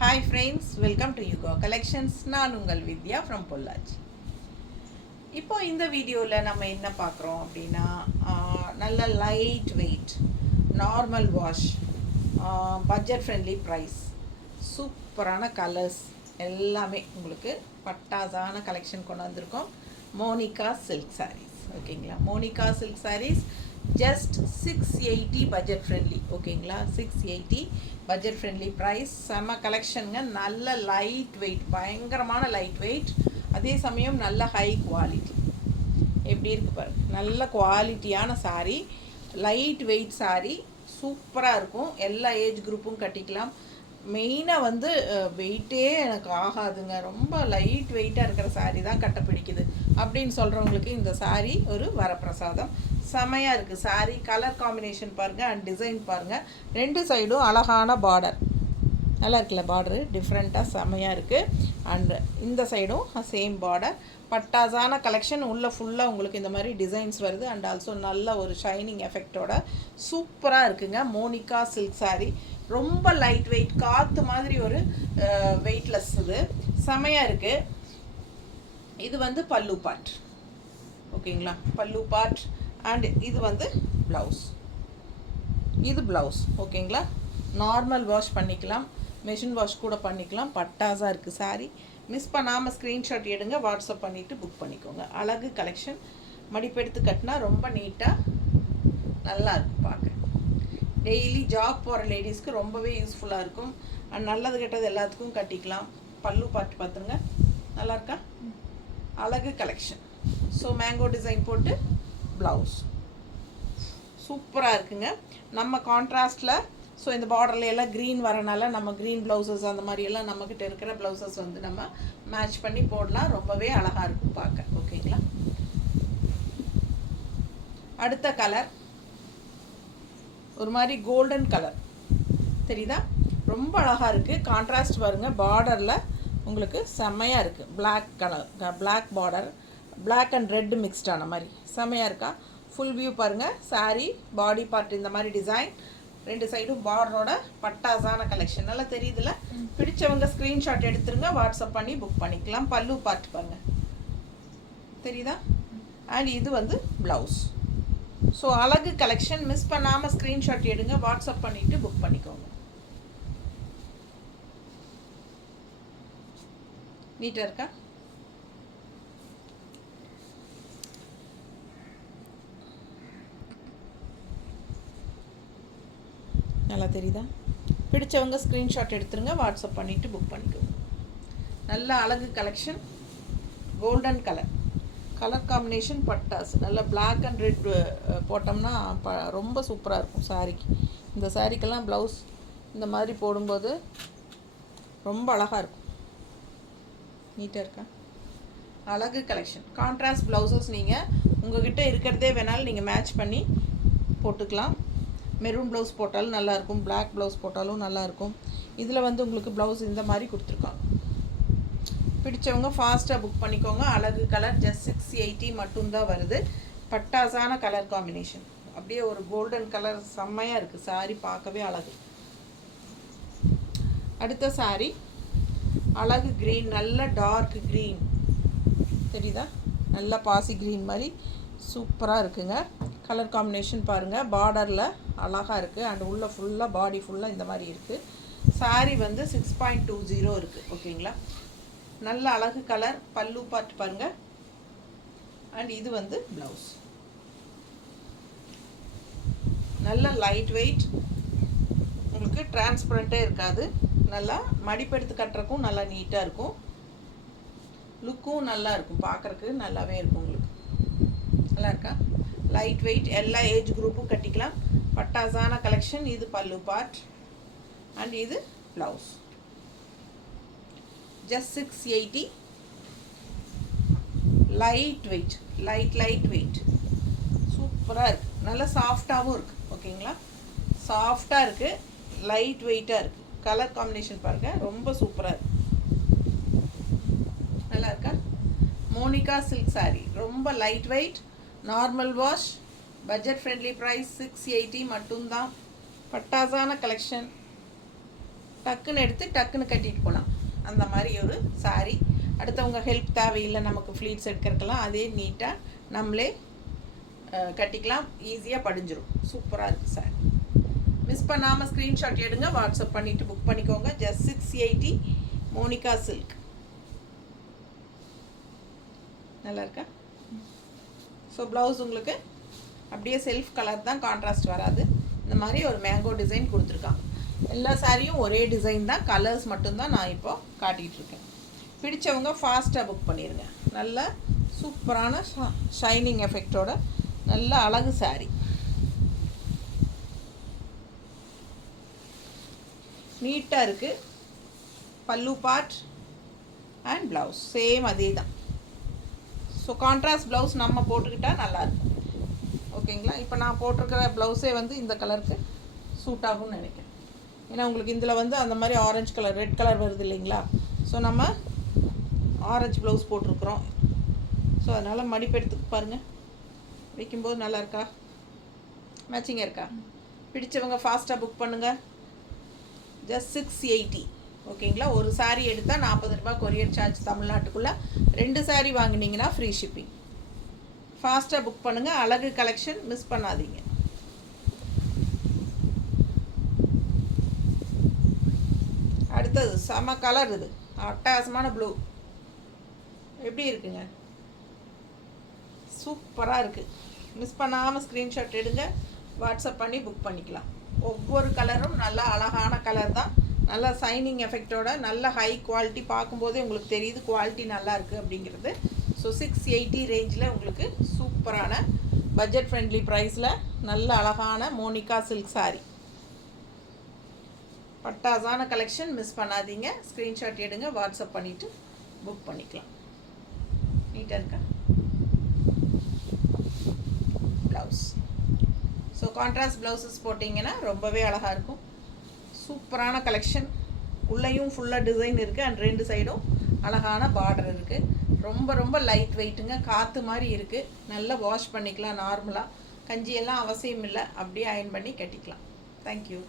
Hi friends, welcome to Yugo collections. நான் உங்கள் வித்யா from Pollachi. இப்போ இந்த வீடியோவில் நம்ம என்ன பார்க்குறோம் அப்படின்னா, நல்ல light weight, normal wash, budget friendly price, சூப்பரான கலர்ஸ் எல்லாமே உங்களுக்கு பட்டாசான கலெக்ஷன் கொண்டு வந்திருக்கோம். மோனிகா சில்க் சாரீஸ், ஓகேங்களா? Monika silk saris just 680 budget friendly, ஓகேங்களா? 680 பட்ஜெட் ஃப்ரெண்ட்லி ப்ரைஸ். செம்ம கலெக்ஷனுங்க. நல்ல லைட் வெயிட், பயங்கரமான லைட் வெயிட், அதே சமயம் நல்ல ஹை குவாலிட்டி. எப்படி இருக்கு பாருங்க, நல்ல குவாலிட்டியான சாரீ, லைட் வெயிட் சாரீ, சூப்பராக இருக்கும். எல்லா ஏஜ் குரூப்பும் கட்டிக்கலாம். மெயினாக வந்து வெயிட்டே எனக்கு ஆகாதுங்க, ரொம்ப லைட் வெயிட்டாக இருக்கிற சாரீ தான் கட்ட பிடிக்குது அப்படின்னு சொல்கிறவங்களுக்கு இந்த சாரீ ஒரு வரப்பிரசாதம். செமையாக இருக்குது சாரீ. கலர் காம்பினேஷன் பாருங்கள் அண்ட் டிசைன் பாருங்கள். ரெண்டு சைடும் அழகான பார்டர், நல்லா இருக்குல்ல? பார்டரு டிஃப்ரெண்ட்டாக செமையாக இருக்குது. அண்ட் இந்த சைடும் சேம் பார்டர். பட்டாசான கலெக்ஷன். உள்ளே ஃபுல்லாக உங்களுக்கு இந்த மாதிரி டிசைன்ஸ் வருது அண்ட் ஆல்சோ நல்ல ஒரு ஷைனிங் எஃபெக்டோட சூப்பராக இருக்குங்க. மோனிகா சில்க் சாரீ ரொம்ப லைட் வெயிட், காற்று மாதிரி ஒரு வெயிட்லெஸ், இது செமையாக இருக்குது. இது வந்து பல்லு பார்ட், ஓகேங்களா? பல்லு பார்ட். அண்ட் இது வந்து ப்ளவுஸ், இது ப்ளவுஸ், ஓகேங்களா? நார்மல் வாஷ் பண்ணிக்கலாம், மெஷின் வாஷ் கூட பண்ணிக்கலாம். பட்டாஸாக இருக்குது சாரீ. மிஸ் பண்ணாமல் ஸ்க்ரீன்ஷாட் எடுங்க, வாட்ஸ்அப் பண்ணிவிட்டு புக் பண்ணிக்கோங்க. அழகு கலெக்ஷன். மடிப்பெடுத்து கட்டினா ரொம்ப நீட்டாக நல்லா இருக்கும் பார்க்க. டெய்லி ஜாப் போகிற லேடிஸ்க்கு ரொம்பவே யூஸ்ஃபுல்லாக இருக்கும். அண்ட் நல்லது கெட்டது எல்லாத்துக்கும் கட்டிக்கலாம். பல்லு பார்த்து பார்த்துருங்க, நல்லா இருக்கா? அழகு கலெக்ஷன். ஸோ மேங்கோ டிசைன் போட்டு ப்ளவுஸ் சூப்பராக இருக்குங்க. நம்ம கான்ட்ராஸ்டில், ஸோ இந்த பார்டரில் எல்லாம் க்ரீன் வரனால நம்ம க்ரீன் ப்ளவுசஸ் அந்த மாதிரியெல்லாம் நம்மக்கிட்ட இருக்கிற ப்ளவுசஸ் வந்து நம்ம மேட்ச் பண்ணி போடலாம். ரொம்பவே அழகாக இருக்கும் பார்க்க, ஓகேங்களா? அடுத்த கலர் ஒரு மாதிரி கோல்டன் கலர் தெரியுதா? ரொம்ப அழகாக இருக்குது. கான்ட்ராஸ்ட் பாருங்கள், பார்டரில் உங்களுக்கு செம்மையாக இருக்குது. Black colour, black border, black and red மிக்ஸ்டான மாதிரி செம்மையாக இருக்கா? ஃபுல் வியூ பாருங்கள். சாரீ பாடி பார்ட் இந்த மாதிரி டிசைன், ரெண்டு சைடும் பார்டரோட பட்டாசான கலெக்ஷன் நல்லா தெரியுதுல்ல? பிடிச்சவங்க ஸ்க்ரீன்ஷாட் எடுத்துருங்க, வாட்ஸ்அப் பண்ணி புக் பண்ணிக்கலாம். பல்லு பார்ட் பாருங்கள், தெரியுதா? அண்ட் இது வந்து ப்ளவுஸ். ஸோ அழகு கலெக்ஷன். மிஸ் பண்ணாமல் ஸ்க்ரீன்ஷாட் எடுங்க, வாட்ஸ்அப் பண்ணிவிட்டு புக் பண்ணிக்கோங்க. நீட்டாக இருக்கா? நல்லா தெரியுதா? பிடிச்சவங்க ஸ்க்ரீன்ஷாட் எடுத்துருங்க, வாட்ஸ்அப் பண்ணிவிட்டு புக் பண்ணிக்கோங்க. நல்ல அழகு collection. Golden colour, colour combination பட்டாஸ். நல்லா பிளாக் அண்ட் ரெட் போட்டோம்னா ரொம்ப சூப்பராக இருக்கும் சாரீக்கு. இந்த சாரீக்கெல்லாம் ப்ளவுஸ் இந்த மாதிரி போடும்போது ரொம்ப அழகாக இருக்கும். நீட்டாக இருக்கா? அழகு கலெக்ஷன். கான்ட்ராஸ்ட் ப்ளவுசஸ் நீங்கள் உங்கள்கிட்ட இருக்கிறதே வேணாலும் நீங்கள் மேட்ச் பண்ணி போட்டுக்கலாம். மெரூன் ப்ளவுஸ் போட்டாலும் நல்லாயிருக்கும், பிளாக் ப்ளவுஸ் போட்டாலும் நல்லாயிருக்கும். இதில் வந்து உங்களுக்கு ப்ளவுஸ் இந்த மாதிரி கொடுத்துருக்காங்க. பிடிச்சவங்க ஃபாஸ்ட்டாக புக் பண்ணிக்கோங்க. அழகு கலர். ஜஸ்ட் 680 மட்டும்தான் வருது. பட்டாசான கலர் காம்பினேஷன், அப்படியே ஒரு கோல்டன் கலர் செம்மையாக இருக்குது சாரீ, பார்க்கவே அழகு. அடுத்த சாரீ அழகு க்ரீன், நல்ல டார்க் க்ரீன் தெரியுதா? நல்ல பாசி க்ரீன் மாதிரி சூப்பராக இருக்குங்க. கலர் காம்பினேஷன் பாருங்கள், பார்டரில் அழகாக இருக்குது. அண்ட் உள்ளே ஃபுல்லாக பாடி ஃபுல்லாக இந்த மாதிரி இருக்குது. சாரீ வந்து 6.20 இருக்குது, ஓகேங்களா? நல்ல அழகு கலர். பல்லு பார்ட் பாருங்கள். அண்ட் இது வந்து ப்ளவுஸ். நல்ல லைட் வெயிட், உங்களுக்கு டிரான்ஸ்பரண்ட்டே இருக்காது. நல்லா மடிப்பெடுத்து கட்டுறக்கும் நல்லா நீட்டாக இருக்கும். லுக்கும் நல்லா இருக்கும், பார்க்குறக்கு நல்லாவே இருக்கும். உங்களுக்கு நல்லா இருக்கா? லைட் வெயிட், எல்லா ஏஜ் குரூப்பும் கட்டிக்கலாம். பட்டாசான கலெக்ஷன். இது பல்லு பார்ட் அண்ட் இது blouse. Just 680. Light weight, light weight, சூப்பராக இருக்குது. நல்லா சாஃப்டாகவும் இருக்குது, ஓகேங்களா? சாஃப்டாக இருக்குது, லைட் வெயிட்டாக இருக்குது. கலர் காம்பினேஷன் பாருங்கள், ரொம்ப சூப்பராக இருக்குது. நல்லா இருக்கா? மோனிகா சில்க் சாரீ ரொம்ப light weight, normal wash, budget friendly price 680 மட்டும்தான். பட்டாசான கலெக்ஷன். டக்குன்னு எடுத்து டக்குன்னு கட்டிட்டு போகலாம். அந்த மாதிரி ஒரு சாரீ. அடுத்தவங்க ஹெல்ப் தேவையில்லை, நமக்கு ஃப்ளீட்ஸ் எடுக்கிறதுக்கெல்லாம் அதே நீட்டாக நம்மளே கட்டிக்கலாம், ஈஸியாக படிஞ்சிடும். சூப்பராக இருக்குது சார். மிஸ் பண்ணாமல் ஸ்க்ரீன்ஷாட் எடுங்க, வாட்ஸ்அப் பண்ணிவிட்டு புக் பண்ணிக்கோங்க. Just 680 Monika silk. நல்லா இருக்கா? ஸோ ப்ளவுஸ் உங்களுக்கு அப்படியே செல்ஃப் கலர் தான், கான்ட்ராஸ்ட் வராது. இந்த மாதிரி ஒரு மேங்கோ டிசைன் கொடுத்துருக்கான். எல்லா சாரியும் ஒரே டிசைன் தான், கலர்ஸ் மட்டும்தான் நான் இப்போது காட்டிகிட்டு இருக்கேன். பிடிச்சவங்க ஃபாஸ்ட்டாக புக் பண்ணிடுங்க. நல்ல சூப்பரான ஷைனிங் எஃபெக்டோட நல்ல அழகு சாரி. நீட்டாக இருக்குது. பல்லு பார்ட் அண்ட் ப்ளவுஸ் சேம் அதே தான். ஸோ கான்ட்ராஸ்ட் ப்ளவுஸ் நம்ம போட்டுக்கிட்டால் நல்லாயிருக்கும். ஓகேங்களா? இப்போ நான் போட்டிருக்கிற ப்ளவுஸே வந்து இந்த கலருக்கு சூட் ஆகும்னு நினைக்கிறேன். ஏன்னா உங்களுக்கு இதில் வந்து அந்த மாதிரி ஆரஞ்சு கலர், ரெட் கலர் வருது இல்லைங்களா? ஸோ நம்ம ஆரஞ்சு ப்ளவுஸ் போட்டிருக்குறோம். ஸோ அதனால் மடிப்பு எடுத்துக்கு பாருங்கள், வைக்கும்போது நல்லா இருக்கா? மேட்சிங்காக இருக்கா? பிடிச்சவங்க ஃபாஸ்ட்டாக புக் பண்ணுங்கள். ஜஸ்ட் 680. ஓகேங்களா? ஒரு சாரீ எடுத்தால் 40 ரூபா கொரியர் சார்ஜ் தமிழ்நாட்டுக்குள்ளே. 2 சாரீ வாங்கினீங்கன்னா ஃப்ரீ ஷிப்பிங். ஃபாஸ்ட்டாக புக் பண்ணுங்கள். அழகு கலெக்ஷன் மிஸ் பண்ணாதீங்க. அடுத்தது செம கலர், இது அட்டகாசமான ப்ளூ. எப்படி இருக்குங்க? சூப்பராக இருக்குது. மிஸ் பண்ணாமல் ஸ்க்ரீன்ஷாட் எடுங்க, வாட்ஸ்அப் பண்ணி புக் பண்ணிக்கலாம். ஒவ்வொரு கலரும் நல்லா அழகான கலர் தான், நல்லா சைனிங் எஃபெக்டோட நல்ல ஹை குவாலிட்டி. பார்க்கும்போதே உங்களுக்கு தெரியுது குவாலிட்டி நல்லா இருக்குது அப்படிங்கிறது. ஸோ 680 ரேஞ்சில் உங்களுக்கு சூப்பரான பட்ஜெட் ஃப்ரெண்ட்லி ப்ரைஸில் நல்ல அழகான மோனிகா சில்க் சாரீ. பட்டாசான கலெக்ஷன், மிஸ் பண்ணாதீங்க. ஸ்க்ரீன்ஷாட் எடுங்க, வாட்ஸ்அப் பண்ணிவிட்டு புக் பண்ணிக்கலாம். நீட்டாக இருக்கா? ப்ளவுஸ். ஸோ கான்ட்ராஸ்ட் ப்ளவுஸஸ் போட்டிங்கன்னா ரொம்பவே அழகாக இருக்கும். சூப்பரான கலெக்ஷன். உள்ளேயும் ஃபுல்லாக டிசைன் இருக்குது அண்ட் 2 சைடும் அழகான பார்டர் இருக்குது. ரொம்ப ரொம்ப லைட் வெயிட்டுங்க, காற்று மாதிரி இருக்குது. நல்லா வாஷ் பண்ணிக்கலாம். நார்மலாக கஞ்சியெல்லாம் அவசியம் இல்லை, அப்படியே அயர்ன் பண்ணி கட்டிக்கலாம். தேங்க்யூ.